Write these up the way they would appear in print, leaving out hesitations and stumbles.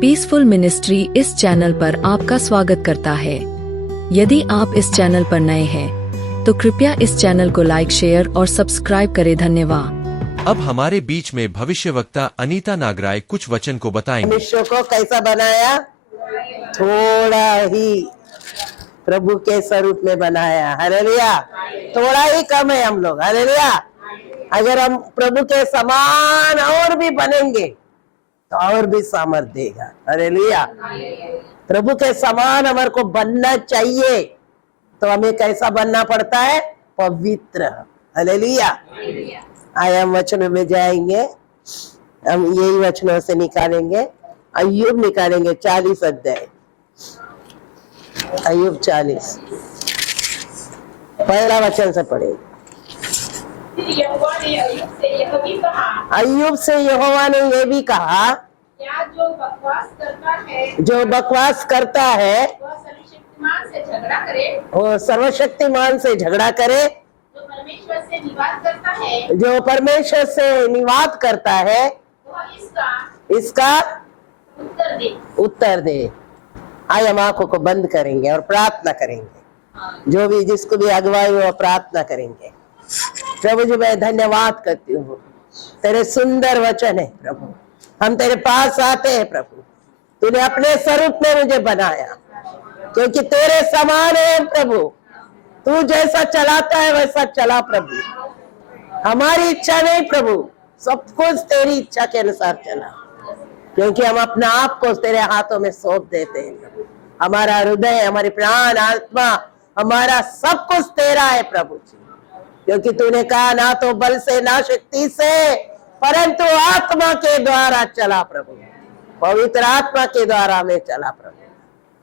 Peaceful ministry इस channel पर आपका स्वागत करता है। यदि आप इस चैनल पर नए हैं, तो कृपया इस चैनल को लाइक, शेयर और सब्सक्राइब करें। धन्यवाद। अब हमारे बीच में भविष्यवक्ता अनीता नागराय कुछ वचन को बताएंगे। मनुष्य को कैसा बनाया? थोड़ा ही प्रभु के स्वरूप में बनाया। हालेलुया। थोड़ा ही कम है हम लोग। हालेलुया। अगर हम प्रभु के समान और भी बनेंगे तो और भी सामर्थ देगा। हालेलुया। प्रभु के समान हमारे को बनना चाहिए, तो हमें कैसा बनना पड़ता है? पवित्र। हालेलुया। आए हम वचनों में जाएंगे, हम यही वचनों से निकालेंगे। अय्यूब निकालेंगे 40 अध्याय। अय्यूब 40 पहला वचन से पढ़ेंगे। यहोवा ने अय्यूब से यह भी कहा, अय्यूब से यहोवा ने यह भी कहा, क्या जो बकवास करता है जो बकवास करता है वह सर्वशक्तिमान से झगड़ा करे, वो सर्वशक्तिमान से झगड़ा करे, जो परमेश्वर से विवाद करता है जो परमेश्वर से निवाद करता है, वह इसका उत्तर दे। उत्तर दे। आज हम आंखों को बंद करेंगे और प्रार्थना करेंगे। जो भी जिसको भी अगुवाई हो प्रार्थना करेंगे। प्रभु जी, मैं धन्यवाद करती हूँ, तेरे सुंदर वचन है प्रभु। हम तेरे पास आते हैं प्रभु। तूने अपने स्वरूप में मुझे बनाया, क्योंकि तेरे समान है प्रभु। तू जैसा चलाता है वैसा चला प्रभु। हमारी इच्छा नहीं प्रभु, सब कुछ तेरी इच्छा के अनुसार चला, क्योंकि हम अपना आप को तेरे हाथों में सौंप देते हैं। हमारा हृदय, हमारी प्राण, आत्मा, हमारा सब कुछ तेरा है प्रभु जी। क्योंकि तूने कहा, ना तो बल से ना शक्ति से, परंतु आत्मा के द्वारा चला प्रभु। पवित्र आत्मा के द्वारा हमें चला प्रभु,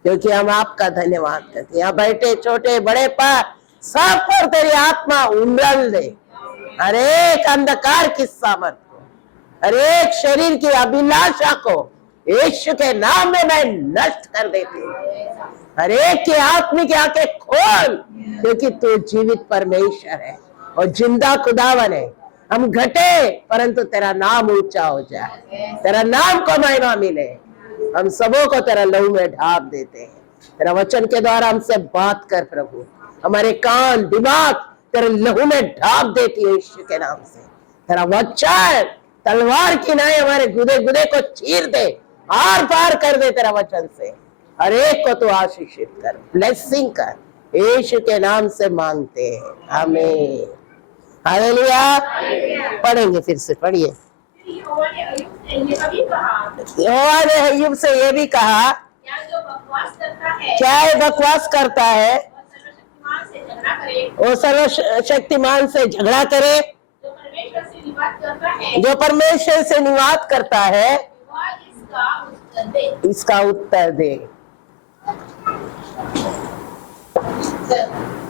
क्योंकि हम आपका धन्यवाद करते हैं। यहाँ बैठे छोटे बड़े पर सब पर तेरी आत्मा उंडल दे। हर एक अंधकार की सामर्थ को, हर एक शरीर की अभिलाषा को यीशु के नाम में मैं नष्ट कर देती हूँ। हर एक की आत्मिक आंखें खोल, क्योंकि तू जीवित परमेश्वर है और जिंदा खुदावन है। हम घटे परंतु तेरा नाम ऊंचा हो जाए, तेरा नाम को महिमा मिले। हम सबों को तेरा लहू में ढाप देते हैं। तेरा वचन के द्वारा हमसे बात कर प्रभु। हमारे कान, दिमाग तेरे लहू में ढाप देती है यीशु के नाम से। तेरा वचन तलवार की नाई हमारे गुदे गुदे को चीर दे, आर पार कर दे तेरा वचन से। हर एक को तू आशीषित कर, ब्लेसिंग कर। यीशु के नाम से मांगते हैं, आमीन। हालेलुया। पढ़ेंगे, फिर से पढ़िए। यहोवा ने अय्यूब से यह भी कहा, यहोवा ने अय्यूब से यह भी कहा, क्या जो बकवास करता है क्या है बकवास करता है? वह सर्वशक्तिमान से झगड़ा करे, वो सर्वशक्तिमान से झगड़ा करे, जो परमेश्वर से विवाद करता है जो परमेश्वर से निवाद करता है, वह इसका उत्तर दे। इसका उत्तर दे।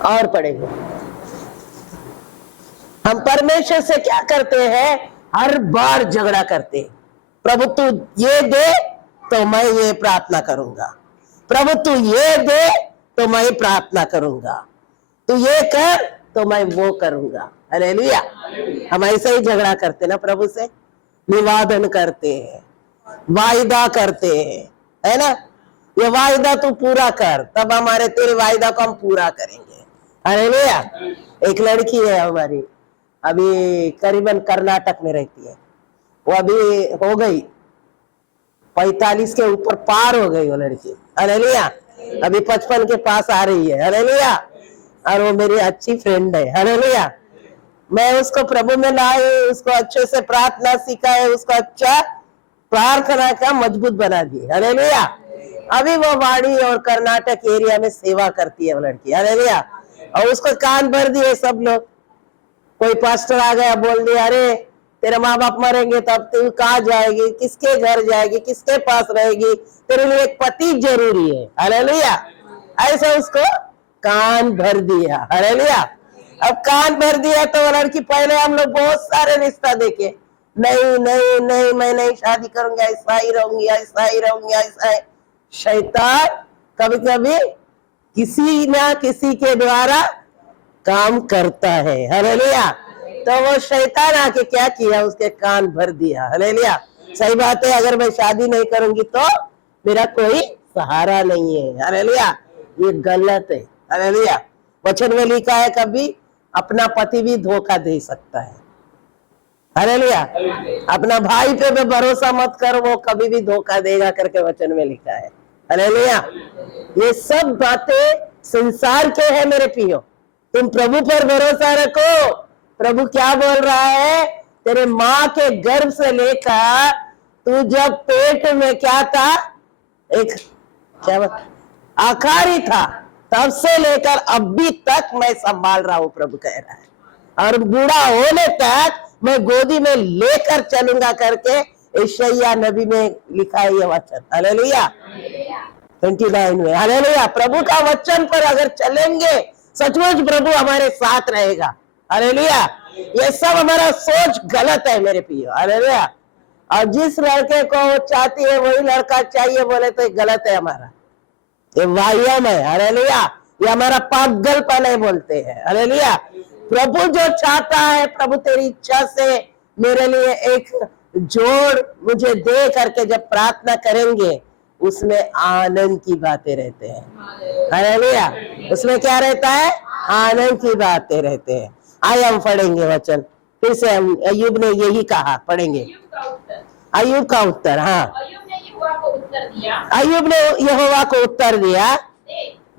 और पढ़ेंगे। हम परमेश्वर से क्या करते हैं? हर बार झगड़ा करते हैं। प्रभु तू ये दे तो मैं ये प्रार्थना करूंगा, प्रभु तू ये दे तो मैं प्रार्थना करूंगा, तू ये कर तो मैं वो करूंगा। हालेलुया। हम ऐसे ही झगड़ा करते ना प्रभु से, निवादन करते हैं, वायदा करते हैं, है ना? ये वायदा तू पूरा कर, तब हमारे तेरे वायदा को हम पूरा करेंगे। हालेलुया। एक लड़की है हमारी, अभी करीबन कर्नाटक में रहती है। वो अभी हो गई 45 के ऊपर पार हो गई वो लड़की। हालेलुया। अभी 55 के पास आ रही है। हालेलुया। और वो मेरी अच्छी फ्रेंड है। हालेलुया। मैं उसको प्रभु में लाई, उसको अच्छे से प्रार्थना सिखाए, उसको अच्छा प्रार्थना का मजबूत बना दी। हालेलुया। अभी वो वाड़ी और कर्नाटक एरिया में सेवा करती है वो लड़की। हालेलुया। और उसको कान भर दिए सब लोग। कोई पास्टर आ गया, बोल दिया, अरे तेरे माँ बाप मरेंगे तब तू कहाँ जाएगी, किसके घर जाएगी, किसके पास रहेगी, तेरे लिए एक पति जरूरी है। हालेलुया। ऐसा उसको कान भर दिया। हालेलुया। अब कान भर दिया तो वो लड़की, पहले हम लोग बहुत सारे रिश्ता देखे, नहीं नहीं नहीं मैं नहीं शादी करूंगी, ऐसा ही रहूंगी, ऐसा ही रहूंगी, ऐसा ही। शैतान कभी कभी किसी ना किसी के द्वारा काम करता है। हालेलुया। तो वो शैतान आके क्या किया, उसके कान भर दिया। हालेलुया। सही बात है, अगर मैं शादी नहीं करूंगी तो मेरा कोई सहारा नहीं है। हालेलुया, ये गलत है। हालेलुया, वचन में लिखा है कभी अपना पति भी धोखा दे सकता है। हालेलुया, अपना भाई पे भी भरोसा मत कर, वो कभी भी धोखा देगा करके वचन में लिखा है। हालेलुया, ये सब बातें संसार के हैं मेरे पियो, तुम प्रभु पर भरोसा रखो। प्रभु क्या बोल रहा है, तेरे माँ के गर्भ से लेकर तू जब पेट में क्या था, एक क्या आखारी था, तब से लेकर अभी तक मैं संभाल रहा हूं, प्रभु कह रहा है। और बूढ़ा होने तक मैं गोदी में लेकर चलूंगा करके यशायाह नबी में लिखा है ये वचन। हालेलुया, 29 में। हालेलुया, प्रभु का वचन पर अगर चलेंगे सचमुच प्रभु हमारे साथ रहेगा। हालेलुया, ये सब हमारा सोच गलत है मेरे पियो। हालेलुया, और जिस लड़के को वो चाहती है वही लड़का चाहिए बोले तो गलत है हमारा, ये वायम है। हालेलुया, ये हमारा पागलपन है बोलते हैं। हालेलुया, प्रभु जो चाहता है, प्रभु तेरी इच्छा से मेरे लिए एक जोड़ मुझे दे करके जब प्रार्थना करेंगे उसमें आनंद की बातें रहते हैं। हालेलुया, उसमें क्या रहता है, आनंद की बातें रहते हैं। आइए हम पढ़ेंगे वचन फिर से। हम अय्यूब ने यही कहा, पढ़ेंगे अय्यूब का उत्तर। हाँ, अय्यूब ने यहोवा को उत्तर दिया, अय्यूब ने यहोवा को उत्तर दिया,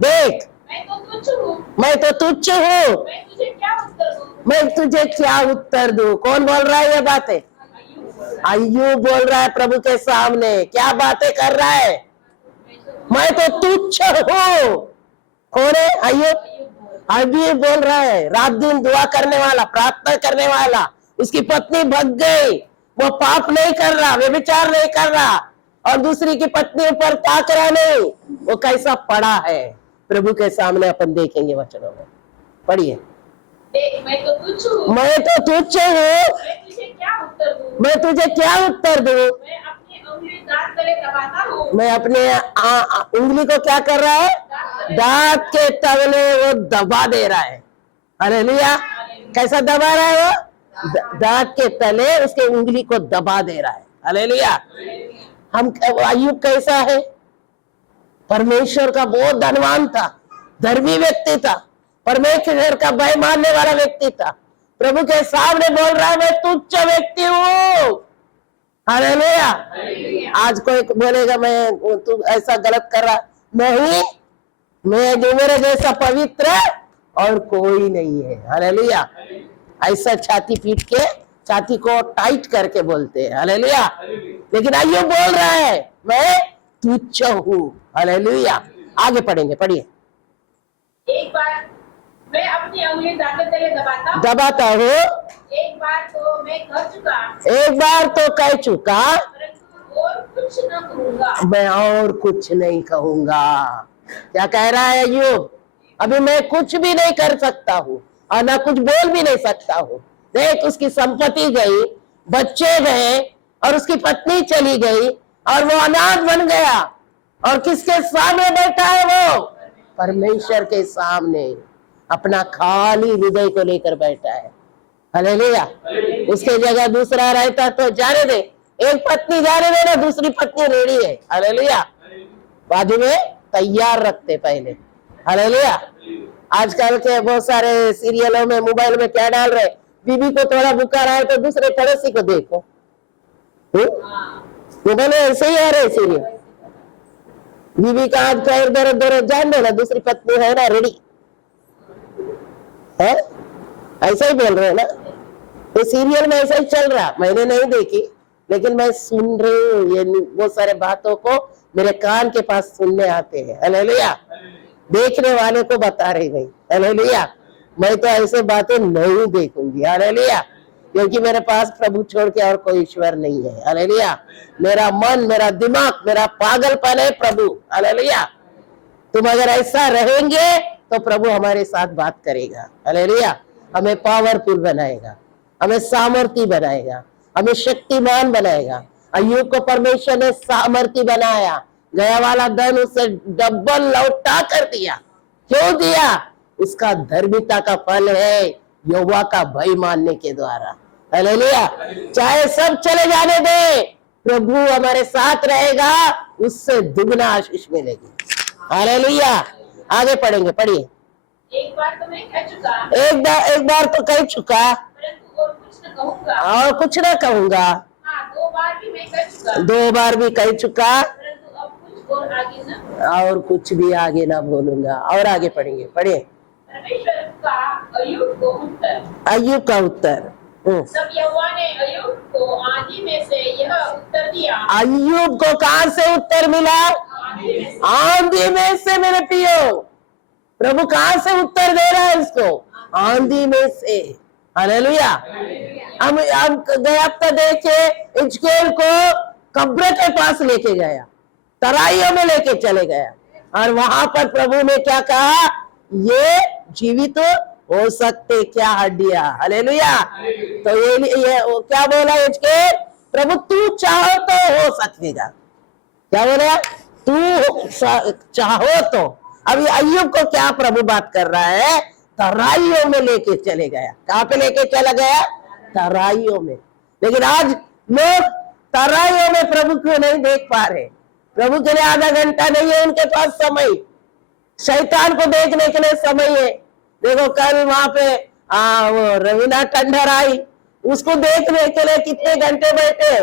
देख मैं तो तुच्छ हूँ, मैं तो तुच्छ हूँ, मैं तुझे क्या उत्तर दूँ। मैं तुझे क्या उत्तर दूं। कौन बोल रहा है ये बातें, अय्यूब बोल रहा है प्रभु के सामने। क्या बातें कर रहा है, मैं तो तुच्छ हूँ। कौन है, अय्यूब? अय्यूब बोल रहा है, रात दिन दुआ करने वाला, प्रार्थना करने वाला, उसकी पत्नी भग गई, वो पाप नहीं कर रहा, व्यभिचार नहीं कर रहा, और दूसरी की पत्नी पर ताक रहा नहीं, वो कैसा पड़ा है प्रभु के सामने अपन देखेंगे वचनों में। पढ़िए, देख मैं तो तुच्छ हूँ, मैं तो तुच्छ हूँ, मैं तुझे क्या उत्तर दूँ। मैं तुझे क्या उत्तर दूं। मैं अपनी उंगली दांत तले दबाता हूँ, मैं अपने उंगली को क्या कर रहा है, दांत के तले वो दबा दे रहा है। हालेलुया, कैसा दबा रहा है वो, दांत के तले उसके उंगली को दबा दे रहा है। हालेलुया, हम अय्यूब कैसा है, परमेश्वर का बहुत धनवान था, धर्मी व्यक्ति था, परमेश्वर का भय मानने वाला व्यक्ति था। प्रभु के सामने बोल रहा है मैं तुच्छ व्यक्ति हूँ। हालेलुया, आज कोई बोलेगा मैं तू ऐसा गलत कर रहा, नहीं, मैं जो मेरे जैसा पवित्र और कोई नहीं है। हालेलुया, ऐसा छाती पीट के, छाती को टाइट करके बोलते हैं। हालेलुया, लेकिन अय्यूब बोल रहा है मैं तुच्छ हूँ। हालेलुया, आगे पढ़ेंगे, पढ़िए। एक बार मैं अपनी उंगली दांत तले दबाता हूँ, एक बार तो मैं कह चुका, एक बार तो कह चुका, परंतु और कुछ न कहूँगा। मैं और कुछ नहीं कहूंगा। क्या कह रहा है अय्यूब, अभी मैं कुछ भी नहीं कर सकता हूँ और ना कुछ बोल भी नहीं सकता हूँ। देख, उसकी संपत्ति गई, बच्चे गए, और उसकी पत्नी चली गई, और वो अनाथ बन गया, और किसके सामने बैठा है वो, परमेश्वर के सामने अपना खाली हृदय को लेकर बैठा है। हालेलुया, उसके जगह दूसरा रहता तो जाने दे, एक पत्नी जाने दे ना, दूसरी पत्नी रेडी है। हालेलुया, बाजू में तैयार रखते पहले। हालेलुया, आजकल के बहुत सारे सीरियलों में, मोबाइल में क्या डाल रहे, बीबी को थोड़ा बुखार आए तो दूसरे पड़ोसी को देखो। मोबाइल में ऐसे ही आ रहे सीरियल, बीबी का हाथ पैर दर्द दर्द जान दो ना, दूसरी पत्नी है ना रेडी है, ऐसा ही बोल रहे हैं ना। तो सीरियल में ऐसा ही चल रहा, मैंने नहीं देखी लेकिन मैं सुन रही हूँ, ये वो सारे बातों को मेरे कान के पास सुनने आते हैं। हालेलुया, देखने वाले को बता रही नहीं। हालेलुया, मैं तो ऐसे बातें नहीं देखूंगी। हालेलुया, क्योंकि मेरे पास प्रभु छोड़ के और कोई ईश्वर नहीं है। हालेलुया, मेरा मन, मेरा दिमाग, मेरा पागलपन है प्रभु। हालेलुया, तुम अगर ऐसा रहेंगे तो प्रभु हमारे साथ बात करेगा। हालेलुया, हमें पावरफुल बनाएगा, हमें सामर्थी बनाएगा, हमें शक्तिमान बनाएगा। अय्यूब को परमेश्वर ने सामर्थी बनाया, गया वाला धन उसे डबल लौटा कर दिया। क्यों दिया? उसका धर्मिता का फल है यहोवा का भय मानने के द्वारा। हालेलुया, चाहे सब चले जाने दे, प्रभु हमारे साथ रहेगा, उससे दुगना आशीष मिलेगी। हालेलुया। आगे पढ़ेंगे, पढ़िए। एक बार तो मैं कह चुका, एक बार तो कह चुका, परंतु और कुछ न कहूंगा। और कुछ ना कहूंगा। हाँ, 2 बार भी मैं कह चुका, 2 बार भी कह चुका, परंतु अब कुछ और आगे न। और कुछ भी आगे ना बोलूंगा। और आगे पढ़ेंगे, पढ़िए। परमेश्वर का अय्यूब को उत्तर। अय्यूब का उत्तर। तब यहोवा ने अय्यूब को आंधी में से यह उत्तर दिया। अय्यूब को कहां से उत्तर मिला? आंधी में से। आंधी में से। मेरे पियो, प्रभु कहां से उत्तर दे रहा है इसको? आंधी में से। हालेलुया। हम गया हफ्ता देखे, इजकेल को कब्र के पास लेके गया, तराइयों में लेके चले गया, और वहां पर प्रभु ने क्या कहा? ये जीवित हो सकते क्या हड्डियां? हालेलुया। तो ये क्या बोला इजकेल? प्रभु तू चाहो तो हो सकेगा। क्या बोला? तू चाहो तो। अभी अय्यूब को क्या प्रभु बात कर रहा है? तराइयों में लेके चले गया। कहां पे लेके चला गया? तराइयों में। लेकिन आज लोग तराइयों में प्रभु को नहीं देख पा रहे। प्रभु के लिए आधा घंटा नहीं है उनके पास समय, शैतान को देखने के लिए समय है। देखो कल वहां पे वो रवीना टंडर आई, उसको देखने के लिए कितने घंटे बैठे,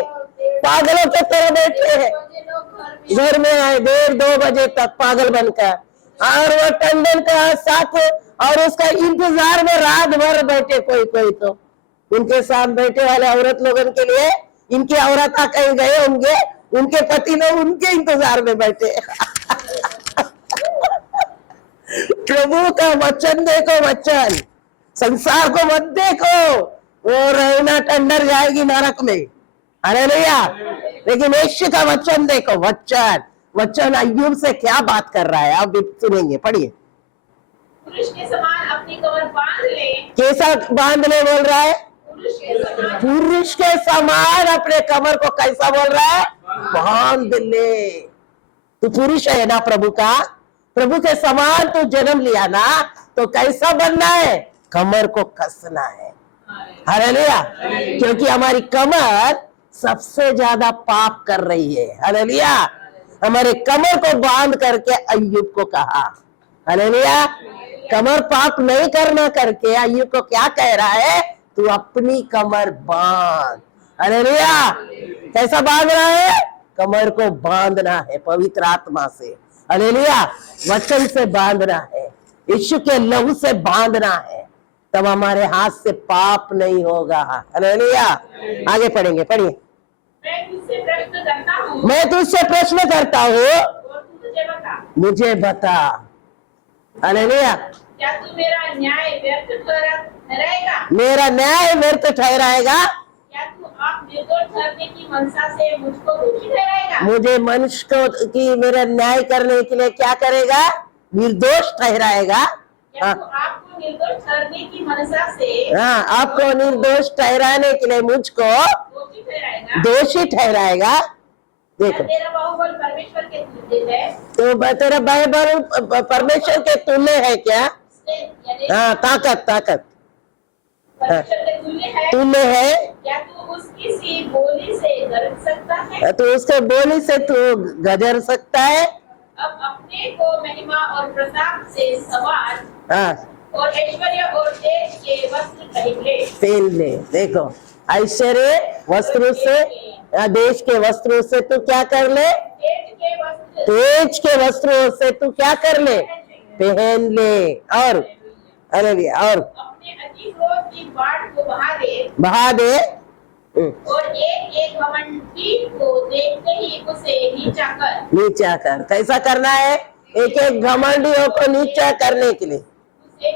पागलों की तरह बैठे हैं घर में, आए 1:30-2 बजे तक पागल बनकर, और वो टंडन का साथ और उसका इंतजार में रात भर बैठे। कोई तो उनके साथ बैठे वाले औरत लोगों के लिए इनकी औरत कहीं गए होंगे, उनके पति लोग उनके इंतजार में बैठे। प्रभु का वचन देखो, वचन, संसार को मत देखो। वो रवीना टंडर जाएगी नरक में, हालेलुया। लेकिन यीशु का वचन देखो, वचन अय्यूब से क्या बात कर रहा है, आप भी सुनेंगे, पढ़िए। पुरुष के समान अपनी कमर बांध ले। कैसा बांध ले बोल रहा है? पुरुष के समान। पुरुष के समान अपने कमर को कैसा बोल रहा है? बांध ले। तू पुरुष है ना प्रभु का, प्रभु के समान तू जन्म लिया ना, तो कैसा बनना है? कमर को कसना है। हालेलुया। क्योंकि हमारी कमर सबसे ज्यादा पाप कर रही है। हालेलुया। हमारे कमर को बांध करके अय्यूब को कहा। हालेलुया। कमर पाप नहीं करना करके अय्यूब को क्या कह रहा है? तू अपनी कमर बांध। हालेलुया। कैसा बांध रहा है? कमर को बांधना है पवित्र आत्मा से। हालेलुया। वचन से बांधना है, यीशु के लहू से बांधना है, तब हमारे हाथ से पाप नहीं होगा। हालेलुया। आगे पढ़ेंगे, पढ़िए। मैं तुझसे प्रश्न करता हूँ, मैं तुझसे प्रश्न करता हूँ, और तू मुझे बता। मुझे बता। हालेलुया। क्या तू मेरा न्याय व्यर्थ ठहराएगा? मेरा न्याय व्यर्थ ठहराएगा? क्या तू आप निर्दोष ठहरने की मनसा से मुझको दोषी ठहराएगा? मुझे मनुष्य को कि मेरा न्याय करने के लिए क्या करेगा? निर्दोष ठहराएगा। क्या तू आपको निर्दोष ठहरने की मनसा से हाँ, आपको निर्दोष ठहराने के लिए मुझको दोषी ठहराएगा? दोषी ठहराएगा। क्या देखो, तेरा बाहुबल परमेश्वर के तुल्य है? तो तेरा बाइबल परमेश्वर के तुल्य है क्या? यानी हाँ, ताकत परमेश्वर के तुल्य है? तुल्य है। क्या तू उसकी सी बोली से गरज सकता है? तो उसके बोली से तू गजर सकता है। अब अपने को महिमा और प्रताप से सवार हाँ, और ऐश्वर्य और तेज के वस्त्र पहन ले। पहन ले। देखो, ऐश्वर्य वस्त्रों से, देश के वस्त्रों से तू क्या कर ले? तेज के वस्त्र तेज के वस्त्रों से तू क्या कर ले? पहन ले। और अरे और अपने अति क्रोध की बाढ़ को बहा दे। और एक एक घमंडी को देखते ही उसे नीचा कर। कैसा करना है? एक एक घमंडियों को नीचा करने के लिए उसे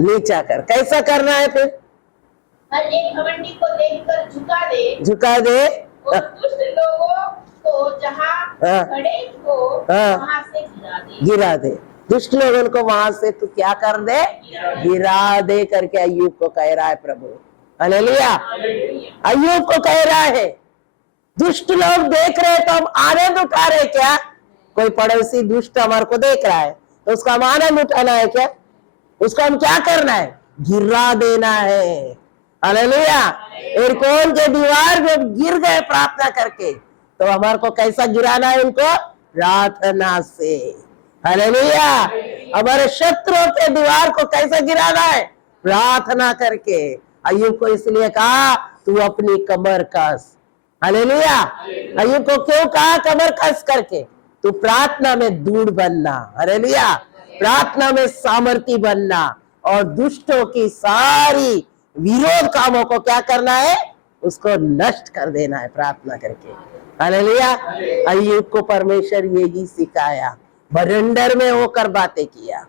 नीचा कर। कैसा करना है फिर? हर एक घमंडी को देखकर झुका दे। और दुष्ट लोगों को जहाँ हाँ। खड़े हो हाँ। वहाँ से गिरा दे। दुष्ट लोगों को वहां से तू क्या कर दे? गिरा दे करके अय्यूब को कह रहा है प्रभु। हालेलुया। अय्यूब को कह रहा है, दुष्ट लोग देख रहे तो हम आनंद उठा रहे क्या? कोई पड़ोसी दुष्ट हमारे को देख रहा है तो उसका हम आनंद उठाना है क्या? उसको हम क्या करना है? गिरा देना है। हालेलुया। एरिकोन के दीवार जब गिर गए प्रार्थना करके, तो हमारे को कैसा गिराना है उनको? प्रार्थना से। हालेलुया। हमारे शत्रुओं के दीवार को कैसा गिराना है? प्रार्थना करके। अय्यूब को इसलिए कहा तू अपनी कमर कस। हालेलुया। अय्यूब को क्यों कहा कमर कस करके? तू प्रार्थना में दूर बनना। हालेलुया। प्रार्थना में सामर्थी बनना और दुष्टों की सारी विरोध कामों को क्या करना है? उसको नष्ट कर देना है प्रार्थना करके। हालेलुया। अय्यूब को परमेश्वर यही सिखाया, बरंडर में होकर बातें किया,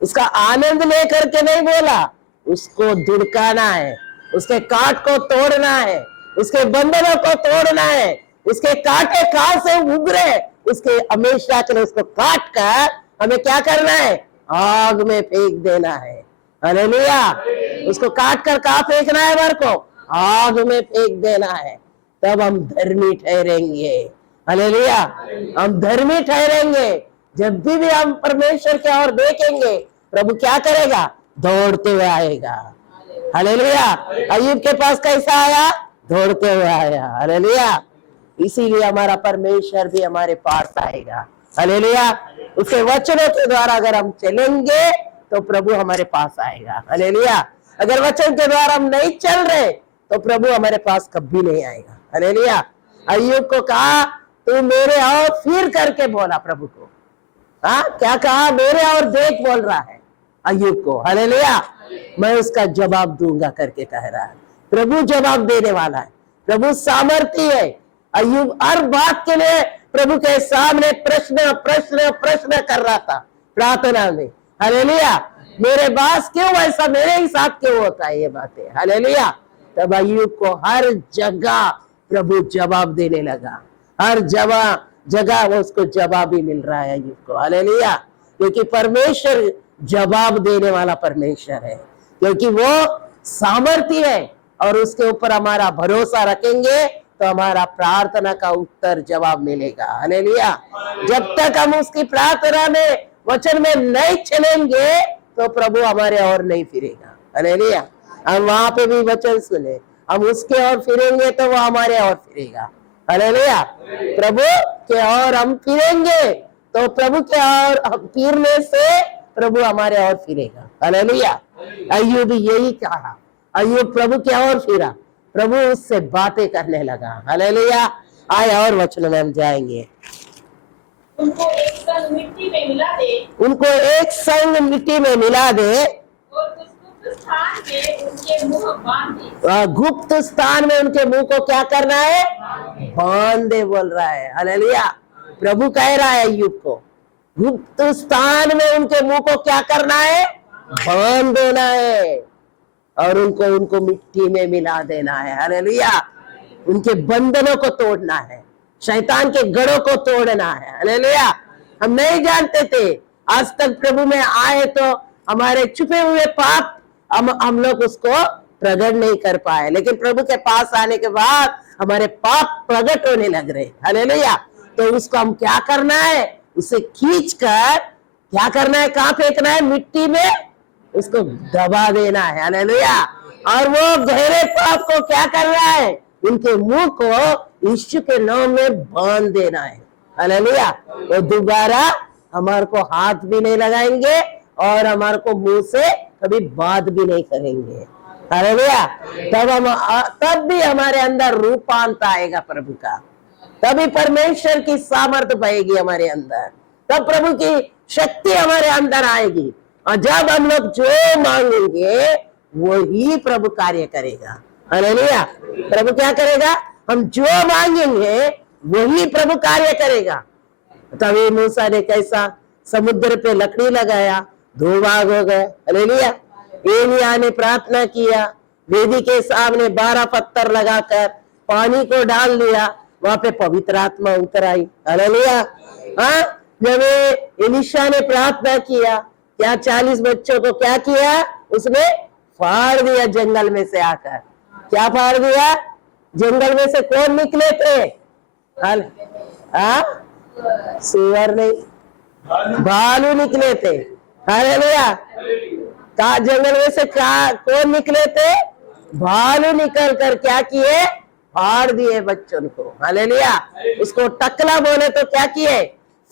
उसका आनंद लेकर के नहीं बोला, उसको धुड़काना है, उसके काट को तोड़ना है, उसके बंधनों को तोड़ना है, उसके कांटे कहां से उभरे उसके हमेशा के लिए उसको काट कर हमें क्या करना है? आग में फेंक देना है। हालेलुया। उसको काट कर कहां फेंकना है? हमारे को आग में फेंक देना है, तब हम धर्मी ठहरेंगे। हालेलुया। हम धर्मी ठहरेंगे जब भी हम परमेश्वर की ओर देखेंगे, प्रभु क्या करेगा? दौड़ते हुए आएगा। हालेलुया। अय्यूब के पास कैसा आया? दौड़ते हुए आया। हालेलुया। इसीलिए हमारा परमेश्वर भी हमारे पास आएगा। हालेलुया। उसके वचनों के द्वारा अगर हम चलेंगे तो प्रभु हमारे पास आएगा। हालेलुया। अगर वचन के द्वारा हम नहीं चल रहे तो प्रभु हमारे पास कभी नहीं आएगा। हालेलुया। अय्यूब को कहा तू मेरे और फिर करके बोला प्रभु को। हाँ, क्या कहा? मेरे और देख बोल रहा है अय्यूब को। हालेलुया। मैं उसका जवाब दूंगा करके कह रहा है। प्रभु जवाब देने वाला है, प्रभु सामर्थी है। अय्यूब हर बात के लिए प्रभु के सामने प्रश्न प्रश्न प्रश्न कर रहा था प्रार्थना में। हालेलुया। मेरे पास क्यों ऐसा, मेरे ही साथ क्यों होता है ये बातें? हालेलुया। तब अय्यूब को हर जगह प्रभु जवाब देने लगा, हर जगह वो उसको जवाब ही मिल रहा है अय्यूब को। हालेलुया। क्योंकि परमेश्वर जवाब देने वाला परमेश्वर है, क्योंकि वो सामर्थी है और उसके ऊपर हमारा भरोसा रखेंगे तो हमारा प्रार्थना का उत्तर जवाब मिलेगा। हालेलुया। जब तक हम उसकी प्रार्थना में वचन में नहीं चलेंगे तो प्रभु हमारे और नहीं फिरेगा। हालेलुया। हम वहां पे भी वचन सुने, हम उसके और फिरेंगे तो वो हमारे और फिरेगा। हालेलुया। प्रभु के और हम फिरेंगे तो प्रभु के और फिरने से प्रभु हमारे और फिरेगा। हालेलुया। अय्यूब यही कहा, अय्यूब प्रभु के और फिरा, प्रभु उससे बातें करने लगा। हालेलुया। आए और वचन में हम जाएंगे। उनको एक संग मिट्टी में मिला दे, उनको एक संग मिट्टी में मिला दे और उस गुप्त स्थान में उनके मुंह बांध दे। गुप्त स्थान में उनके मुंह को क्या करना है? बांध दे बोल रहा है। हालेलुया। प्रभु कह रहा है अय्यूब को गुप्त स्थान में उनके मुंह को क्या करना है? बांध देना है और उनको मिट्टी में मिला देना है। हालेलुया। उनके बंधनों को तोड़ना है, शैतान के गढ़ों को तोड़ना है। हालेलुया। हम नहीं जानते थे, आज तक प्रभु में आए तो हमारे छुपे हुए पाप हम लोग उसको प्रकट नहीं कर पाए, लेकिन प्रभु के पास आने के बाद हमारे पाप प्रकट होने लग रहे। हालेलुया। तो उसको हम क्या करना है? उसे खींच कर क्या करना है? कहाँ फेंकना है? मिट्टी में उसको दबा देना है। हालेलुया। और वो गहरे पाप को क्या कर रहा है? उनके मुंह को यीशु के नाम में बांध देना है। हालेलुया। वो दोबारा हमारे को हाथ भी नहीं लगाएंगे और हमारे को मुंह से कभी बात भी नहीं करेंगे। हालेलुया। तब भी हमारे अंदर रूपांतर आएगा प्रभु का, तभी परमेश्वर की सामर्थ्य बहेगी हमारे अंदर, तब प्रभु की शक्ति हमारे अंदर आएगी। और जब हम लोग जो मांगेंगे वही प्रभु कार्य करेगा। हालेलुया। प्रभु क्या करेगा? हम जो मांगेंगे वही प्रभु कार्य करेगा। तभी मूसा ने कैसा समुद्र पे लकड़ी लगाया, 2 भाग हो गए। हालेलुया। एलिया ने प्रार्थना किया, वेदी के सामने 12 पत्थर लगाकर पानी को डाल दिया, वहां पे पवित्र आत्मा उतर आई। हालेलुया। हाँ, जब एलिशा ने प्रार्थना किया, क्या 40 बच्चों को क्या किया? उसने फाड़ दिया जंगल में से आकर। क्या फाड़ दिया? जंगल में से कौन निकले थे? सुअर नहीं, भालू निकले थे। हालेलुया। जंगल में से कौन निकले थे? भालू निकल कर क्या किए? फाड़ दिए बच्चों को, हालेलुया। उसको टकला बोले तो क्या किए,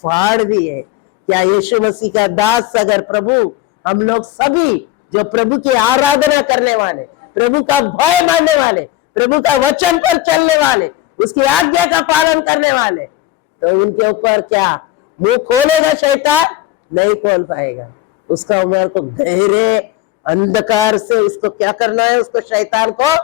फाड़ दिए। क्या यीशु मसीह का दास अगर प्रभु, हम लोग सभी जो प्रभु की आराधना करने वाले, प्रभु का भय मानने वाले, प्रभु का वचन पर चलने वाले, उसकी आज्ञा का पालन करने वाले, तो उनके ऊपर क्या मुंह खोलेगा शैतान? नहीं खोल पाएगा। उसका उम्र को गहरे अंधकार से उसको क्या करना है, उसको शैतान को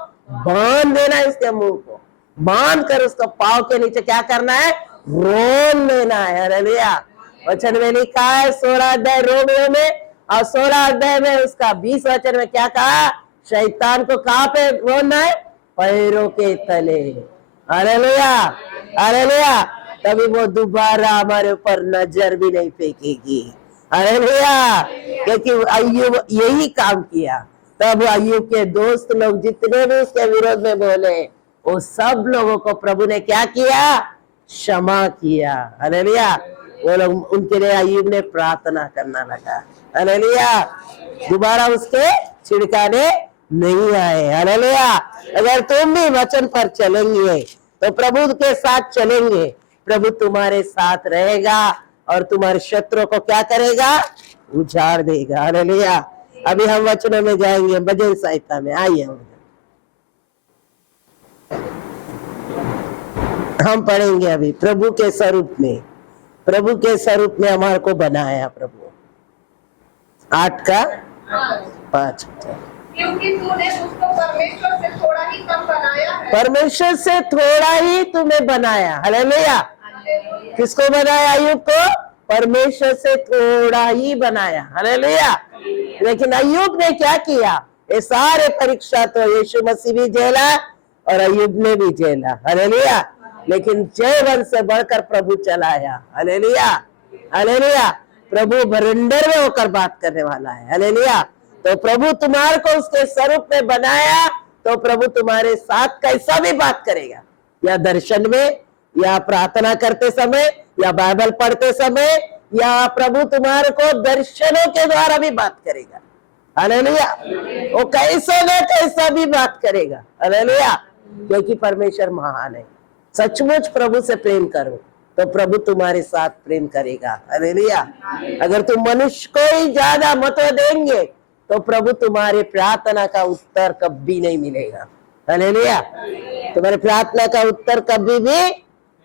बांध देना है, उसके मुंह को बांध कर उसको पाँव के नीचे क्या करना है, रोन लेना है। हालेलुया। वचन में लिखा है 16 अध्याय रोमियो में, और 16 अध्याय में उसका 20 वचन में क्या कहा, शैतान को कहाँ पे रोना है, पैरों के तले। Hallelujah, hallelujah. तभी वो दोबारा हमारे ऊपर नजर भी नहीं फेंकेगी। हालेलुया। क्योंकि अय्यूब यही काम किया। तब अय्यूब के दोस्त लोग जितने भी उसके विरोध में बोले, वो सब लोगों को प्रभु ने क्या किया, क्षमा किया। हालेलुया। वो लोग, उनके लिए अय्यूब ने प्रार्थना करना लगा। हालेलुया। दोबारा उसके छिड़काने नहीं आए। हालेलुया। अगर तुम भी वचन पर चलेंगे तो प्रभु के साथ चलेंगे, प्रभु तुम्हारे साथ रहेगा और तुम्हारे शत्रुओं को क्या करेगा, उजाड़ देगा। हालेलुया। अभी हम वचनों में जाएंगे, भजन संहिता में आइए। हम पढ़ेंगे अभी प्रभु के स्वरूप में, प्रभु के स्वरूप में हमारे को बनाया प्रभु। 8 का 5। क्योंकि तूने उसको परमेश्वर से थोड़ा ही कम बनाया है। परमेश्वर से थोड़ा ही तुम्हें बनाया। हालेलुया। किसको बनाया, अय्यूब को? परमेश्वर से थोड़ा ही बनाया। हालेलुया। लेकिन अय्यूब ने क्या किया, ये सारे परीक्षा तो यीशु मसीह भी झेला और अय्यूब ने भी झेला। हालेलुया। लेकिन जय वंश से बढ़कर प्रभु चलाया। Hallelujah, hallelujah. प्रभु बरंडर में होकर बात करने वाला है। हालेलुया। तो प्रभु तुम्हारे को उसके स्वरूप में बनाया, तो प्रभु तुम्हारे साथ कैसा भी बात करेगा, या दर्शन में, या प्रार्थना करते समय, या बाइबल पढ़ते समय, या प्रभु तुम्हारे को दर्शनों के द्वारा भी बात करेगा। हालेलुया। वो कैसा न कैसा भी बात करेगा। हालेलुया। क्योंकि परमेश्वर महान है। सचमुच प्रभु से प्रेम करो तो प्रभु तुम्हारे साथ प्रेम करेगा। हालेलुया। अगर तुम मनुष्य को ही ज्यादा महत्व देंगे तो प्रभु तुम्हारे प्रार्थना का उत्तर कभी नहीं मिलेगा। हालेलुया। तुम्हारे प्रार्थना का उत्तर कभी भी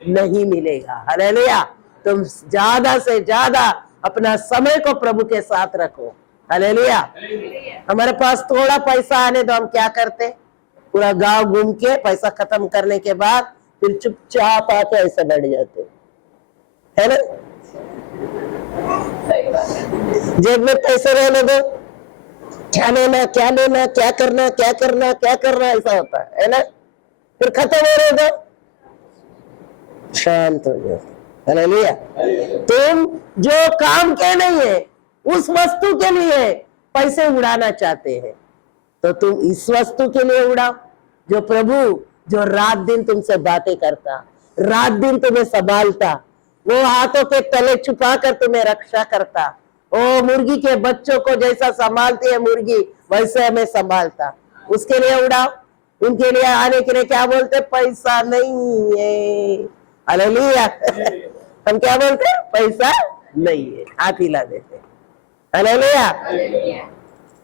नहीं मिलेगा। हालेलुया। तुम ज्यादा से ज्यादा अपना समय को प्रभु के साथ रखो। हालेलुया। हमारे पास थोड़ा पैसा आने तो हम क्या करते, पूरा गांव घूम के पैसा खत्म करने के बाद फिर चुपचाप आके ऐसे बैठ जाते, है ना? जेब में पैसे रहने दो, क्या लेना, क्या लेना, क्या करना, क्या करना, क्या करना, ऐसा होता है ना? फिर खत्म हो रहे दो, शांत हो जाओ। हालेलुया। तुम जो काम के नहीं है, उस वस्तु के लिए पैसे उड़ाना चाहते हैं, तो तुम इस वस्तु के लिए उड़ाओ जो प्रभु, जो रात दिन तुमसे बातें करता, रात दिन तुम्हें संभालता, वो हाथों के तले छुपा कर तुम्हें रक्षा करता, ओ मुर्गी के बच्चों को जैसा संभालती है मुर्गी, वैसे हमें संभालता, उसके लिए उड़ाओ। उनके लिए आने के लिए क्या बोलते, पैसा नहीं है। हालेलुया। हम क्या बोलते, पैसा नहीं है, हाथ हिला देते। हालेलुया।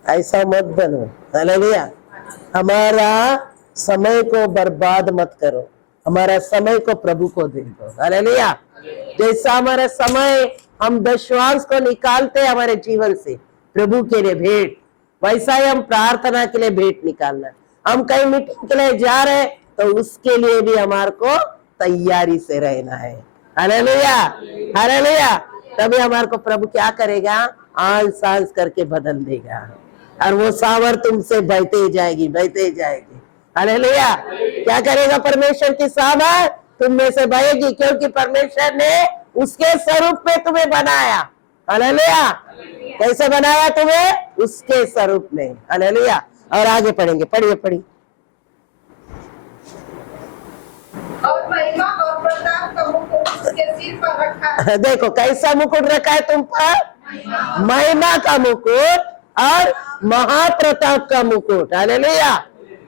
ऐसा मत बनो। हालेलुया। हमारा समय को बर्बाद मत करो, हमारा समय को प्रभु को दे दो। हालेलुया। जैसा हमारा समय हम दशवांश को निकालते हैं हमारे जीवन से प्रभु के लिए भेंट, वैसा ही हम प्रार्थना के लिए भेंट निकालना। हम कहीं मीटिंग के लिए जा रहे हैं तो उसके लिए भी हमारे को तैयारी से रहना है। Hallelujah, hallelujah. तभी हमारे को प्रभु क्या करेगा, आंस सांस करके बदल देगा और वो सावर तुमसे बहते जाएगी, बहते जाएगी। हालेलुया। क्या करेगा, परमेश्वर की सावर तुम में से बहेगी, क्योंकि परमेश्वर ने उसके स्वरूप में तुम्हें बनाया। हालेलुया। कैसे बनाया तुम्हें, उसके स्वरूप में। हालेलुया। और आगे पढ़ेंगे, पढ़िए पढ़िए। और महिमा और प्रताप का मुकुट उसके सिर पर रखा है। देखो कैसा मुकुट रखा है तुम पर, महिमा का मुकुट और महाप्रताप का मुकुट। हालेलुया।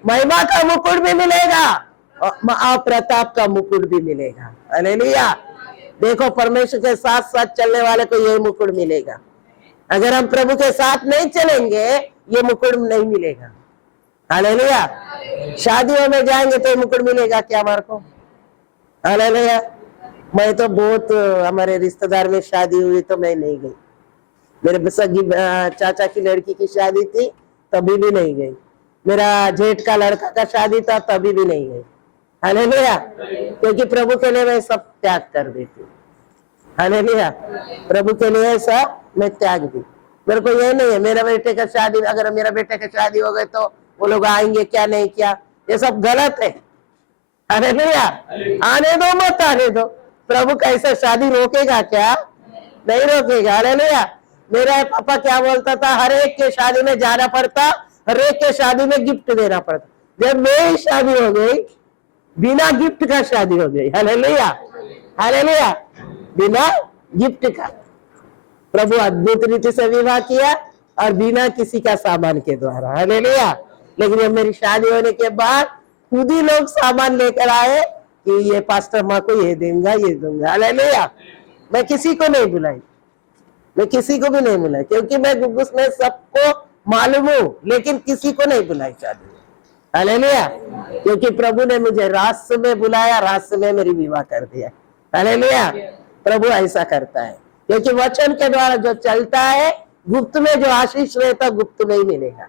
महिमा का मुकुट भी मिलेगा, और प्रताप का मुकुट भी मिलेगा। हालेलुया। देखो परमेश्वर के साथ साथ चलने वाले को ये मुकुट मिलेगा। अगर हम प्रभु के साथ नहीं चलेंगे ये मुकुट नहीं मिलेगा। हालेलुया। शादियों में जाएंगे तो ये मुकुट मिलेगा क्या हमारे को? हालेलुया। मैं तो बहुत हमारे रिश्तेदार में शादी हुई तो मैं नहीं गई। मेरे सगी चाचा की लड़की की शादी थी तभी भी नहीं गई। मेरा जेठ का लड़का का शादी था तभी भी नहीं गई। हालेलुया। क्योंकि प्रभु के लिए मैं सब त्याग कर देती। हालेलुया। प्रभु के लिए सब मैं त्याग दी। मेरे को ये नहीं है मेरा बेटे का शादी, अगर मेरा बेटे का शादी हो गए तो वो लोग आएंगे क्या नहीं क्या, ये सब गलत है। हालेलुया। आने दो मत आने दो। प्रभु कैसे शादी रोकेगा क्या? नहीं रोकेगा। हालेलुया। मेरा पापा क्या बोलता था, हर एक के शादी में जाना पड़ता, हर एक के शादी में गिफ्ट देना पड़ता। जब मेरी शादी हो गई बिना गिफ्ट का शादी हो गई। हालेलुया। हालेलुया। बिना गिफ्ट का प्रभु अद्भुत रीति से विवाह किया और बिना किसी का सामान के द्वारा। हालेलुया। लेकिन जब मेरी शादी होने के बाद खुद ही लोग सामान लेकर आए कि ये पास्टर माँ को ये दूंगा ये दूंगा। हालेलुया। मैं किसी को नहीं बुलाई, मैं किसी को भी नहीं बुलाई, क्योंकि मैं गुगुस में सबको मालूम हूँ, लेकिन किसी को नहीं बुलाई शादी में। हालेलुया। क्योंकि प्रभु ने मुझे रात में बुलाया, रात में मेरी विवाह कर दिया। हालेलुया। प्रभु ऐसा करता है क्योंकि वचन के द्वारा जो चलता है गुप्त में जो आशीष रहता गुप्त में ही मिलेगा।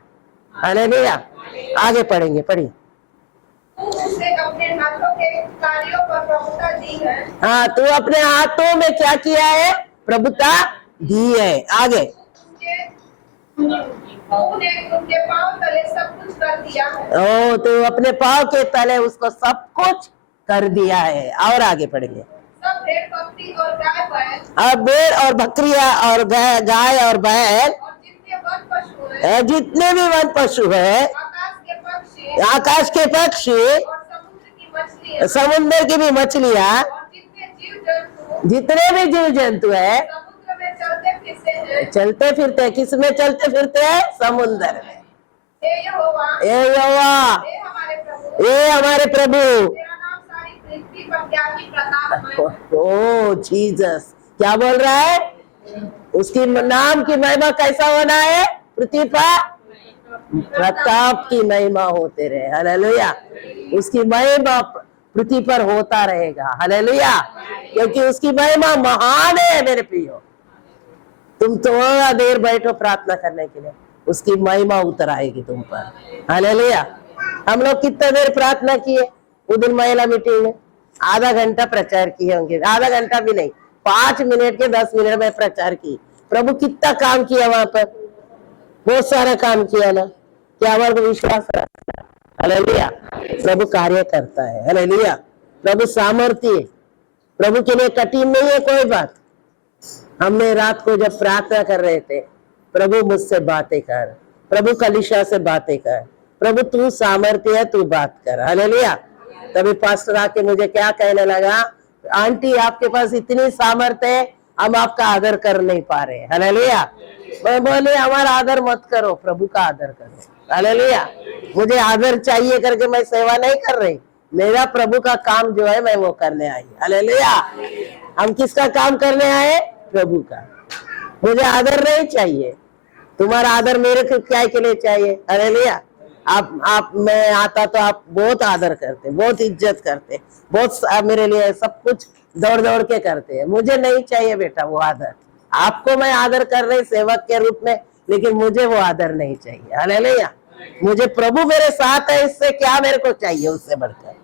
हालेलुया। आगे पढ़ेंगे, पढ़िए। उसे अपने हाथों के कार्यों पर प्रभुता दी है। हाँ, तू अपने हाथों में क्या किया है? प्रभुता दी है। आगे। उनके पांव तले सब कुछ कर दिया है। ओ, तो अपने पाँव के तले उसको सब कुछ कर दिया है। और आगे पढ़ेंगे। सब भेड़ बकरी और गाय बैल, अब भेड़ और बकरियां और गाय और बैल और जितने वन पशु हैं, जितने भी वन पशु है, आकाश के पक्षी और समुद्र की मछलियां, समुद्र की भी मछलियां, और जितने जीव जंतु जितने भी जीव जंतु है समुद्र में चलते फिरते हैं। चलते फिरते हैं। किस में चलते फिरते हैं? समुद्र में। हे यहोवा, ए यहोवा, हे हमारे प्रभु, ए हमारे प्रभु। तेरा नाम सारी पृथ्वी पर क्या ही प्रताप है। ओ जीसस, क्या बोल रहा है? उसकी नाम की महिमा कैसा होना है? पृथ्वी पर प्रताप की महिमा होते रहे। हालेलुया। उसकी महिमा पृथ्वी पर होता रहेगा। हालेलुया। क्योंकि उसकी महिमा महान है मेरे प्रियो। तुम थोड़ा देर बैठो प्रार्थना करने के लिए, उसकी महिमा उतर आएगी तुम पर। हालेलुया। हम लोग कितना देर प्रार्थना किए उस दिन महिला मीटिंग में? आधा घंटा प्रचार किए होंगे। आधा घंटा भी नहीं, 5 मिनट के 10 मिनट में प्रचार की। प्रभु कितना काम किया वहां पर, बहुत सारा काम किया ना। क्या हमारे को विश्वास रखना? हालेलुया। प्रभु कार्य करता है। हालेलुया। प्रभु सामर्थ्य है। प्रभु के लिए कठिन नहीं है कोई बात। हमने रात को जब प्रार्थना कर रहे थे, प्रभु मुझसे बातें कर, प्रभु कलीसिया से बातें कर, प्रभु तू सामर्थ्य है, तू बात कर। हालेलुया। तभी पास्टर आके मुझे क्या कहने लगा, आंटी आपके पास इतनी सामर्थ्य है, हम आपका आदर कर नहीं पा रहे। हालेलुया। मैं बोले हमारा आदर मत करो, प्रभु का आदर करो। हालेलुया। मुझे आदर चाहिए करके मैं सेवा नहीं कर रही। मेरा प्रभु का काम जो है मैं वो करने आई। हालेलुया। हम किसका काम करने आए? प्रभु का। मुझे आदर नहीं चाहिए। तुम्हारा आदर मेरे को क्या के लिए चाहिए? हालेलुया। आप मैं आता तो आप बहुत आदर करते, बहुत इज्जत करते, बहुत मेरे लिए सब कुछ दौड़ दौड़ के करते हैं। मुझे नहीं चाहिए बेटा वो आदर। आपको मैं आदर कर रही सेवक के रूप में, लेकिन मुझे वो आदर नहीं चाहिए। हालेलुया। मुझे प्रभु मेरे साथ है, इससे क्या मेरे को चाहिए? उससे बढ़कर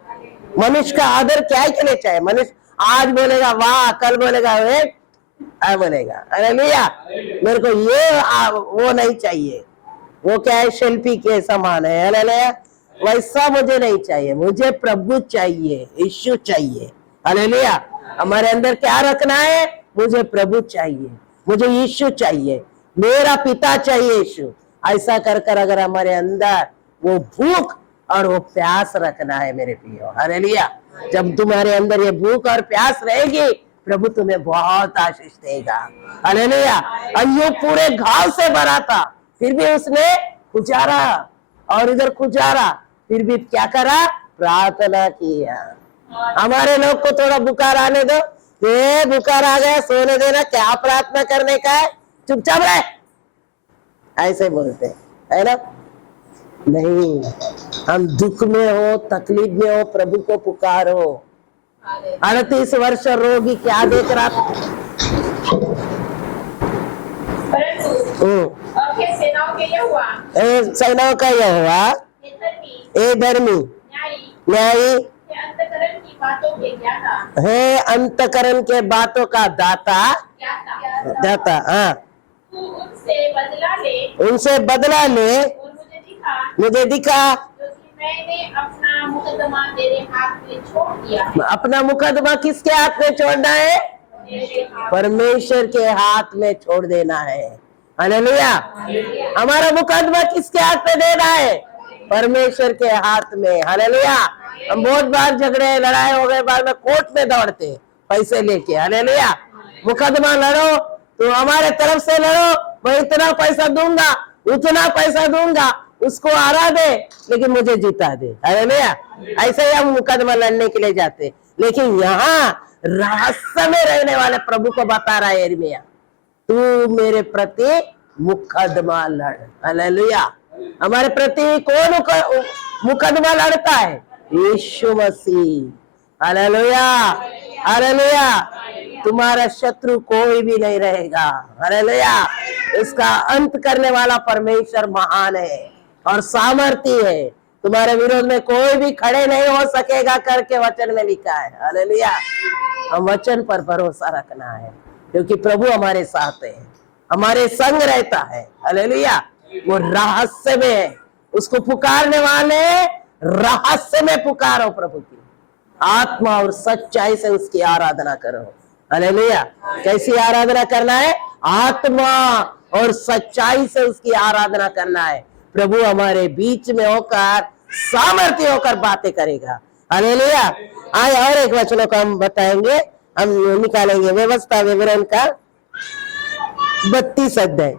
मनुष्य का आदर क्या के लिए चाहिए? मनुष्य आज बोलेगा वाह, कल बोलेगा वे बोलेगा। हालेलुया। मेरे को ये वो नहीं चाहिए। वो क्या है? शिल्पी के समान है। हालेलुया। वैसा मुझे नहीं चाहिए। मुझे प्रभु चाहिए, यीशु चाहिए। हालेलुया। हमारे अंदर क्या रखना है? मुझे प्रभु चाहिए, मुझे यीशु चाहिए, मेरा पिता चाहिए यीशु। ऐसा कर कर अगर हमारे अंदर वो भूख और वो प्यास रखना है मेरे प्रियो। हालेलुया। जब तुम्हारे अंदर ये भूख और प्यास रहेगी, प्रभु तुम्हें बहुत आशीष देगा। हालेलुया। अय्यूब पूरे घाव से भरा था, फिर भी उसने खुजारा और इधर खुजारा, फिर भी क्या करा? प्रार्थना किया। हमारे लोग को थोड़ा बुखार आने दो, ये बुखार आ गया सोने देना, क्या प्रार्थना करने का है, चुपचाप रहे, ऐसे बोलते है ना। नहीं, हम दुख में हो, तकलीफ में हो, प्रभु को पुकारो। 38 वर्ष रोगी क्या देख रहा था? सेनाओं के यहोवा, सेनाओं का यहोवा, ए धर्मी, न्यायी, अंतःकरण की बातों के ज्ञाता, है अंतःकरण के बातों का दाता, दाता। हाँ, तू उनसे बदला ले, उनसे बदला ले, और मुझे दिखा क्योंकि मैंने अपना मुकदमा तेरे हाथ में छोड़ दिया है। अपना मुकदमा किसके हाथ में छोड़ना है? परमेश्वर के हाथ में छोड़ देना है। हालेलुया। हमारा मुकदमा किसके हाथ में देना है? परमेश्वर के हाथ में। हालेलुया। हम बहुत बार झगड़े लड़ाई हो गए, बाद में कोर्ट में दौड़ते पैसे लेके। हालेलुया। मुकदमा लड़ो तो हमारे तरफ से लड़ो, मैं इतना पैसा दूंगा, उतना पैसा दूंगा, उसको हरा दे लेकिन मुझे जीता दे। हालेलुया। ऐसे ही हम मुकदमा लड़ने के लिए जाते, लेकिन यहाँ रहस्य में रहने वाले प्रभु को बता रहा है यिर्मयाह, तू मेरे प्रति मुकदमा लड़। हालेलुया। हमारे प्रति कौन मुकदमा लड़ता है? यीशु मसीह। हालेलुया। हालेलुया। तुम्हारा शत्रु कोई भी नहीं रहेगा। हालेलुया। इसका अंत करने वाला परमेश्वर महान है और सामर्थी है। तुम्हारे विरोध में कोई भी खड़े नहीं हो सकेगा करके वचन में लिखा है। हालेलुया। हम वचन पर भरोसा रखना है क्योंकि प्रभु हमारे साथ है, हमारे संग रहता है। हालेलुया। वो रहस्य में है, उसको पुकारने वाले रहस्य में पुकारो, प्रभु की आत्मा और सच्चाई से उसकी आराधना करो। हालेलुया। कैसी आराधना करना है? आत्मा और सच्चाई से उसकी आराधना करना है। प्रभु हमारे बीच में होकर सामर्थ्य होकर बातें करेगा। हालेलुया। आए और एक वचनों को हम बताएंगे, हम निकालेंगे व्यवस्था विवरण का 32 अध्याय,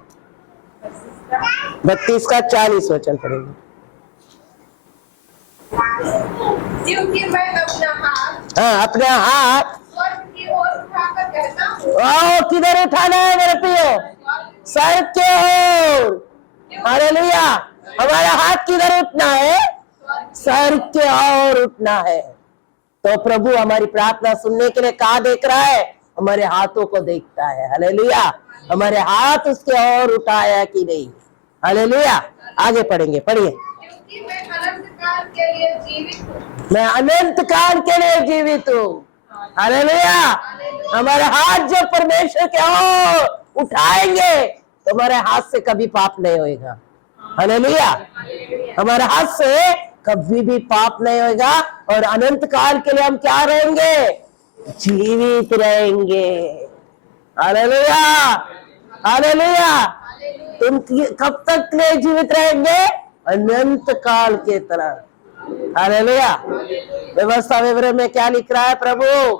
32 का 40 वचन पढ़ेंगे। क्योंकि मैं अपना हाथ, हाँ, अपना हाथ स्वर्ग की ओर उठाकर कहता हूँ, किधर उठाना है मेरे प्रियो? स्वर्ग के ओर। हालेलुया। हमारा हाथ किधर उठना है? स्वर्ग के ओर उठना है। तो प्रभु हमारी प्रार्थना सुनने के लिए कहाँ देख रहा है? हमारे हाथों को देखता है। हालेलुया। हमारे हाथ उसके ओर उठाया कि नहीं? हालेलुया। आगे पढ़ेंगे, पढ़िए। क्योंकि मैं अनंत काल के लिए जीवित हूँ, मैं अनंत काल के लिए जीवित हूँ। हालेलुया। हमारे हाथ जो परमेश्वर के ओर उठाएंगे तो हमारे हाथ से कभी पाप नहीं होएगा। हालेलुया। हमारे हाथ से कभी भी पाप नहीं होगा और अनंत काल के लिए हम क्या रहेंगे? जीवित रहेंगे। हालेलुया। हालेलुया। तुम कब तक के लिए जीवित रहेंगे? अनंत काल के तरह। हालेलुया। व्यवस्था विवरण में क्या लिख रहा है प्रभु?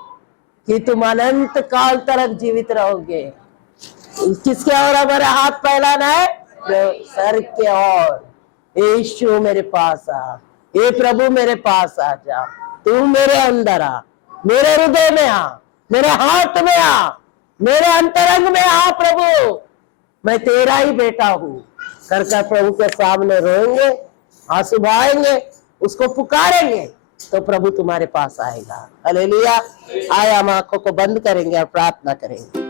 कि तुम अनंत काल तक जीवित रहोगे। किसके ओर हमारा हाथ फैलाना है? सर के ओर। यीशु मेरे पास आ, ये प्रभु मेरे पास आ जा, तू मेरे अंदर आ, मेरे हृदय में आ, मेरे हाथ में आ, मेरे अंतरंग में आ। प्रभु मैं तेरा ही बेटा हूँ कर प्रभु के सामने रोएंगे, आंसू बहाएंगे, उसको पुकारेंगे तो प्रभु तुम्हारे पास आएगा। हालेलुया। आया हम आंखों को बंद करेंगे और प्रार्थना करेंगे।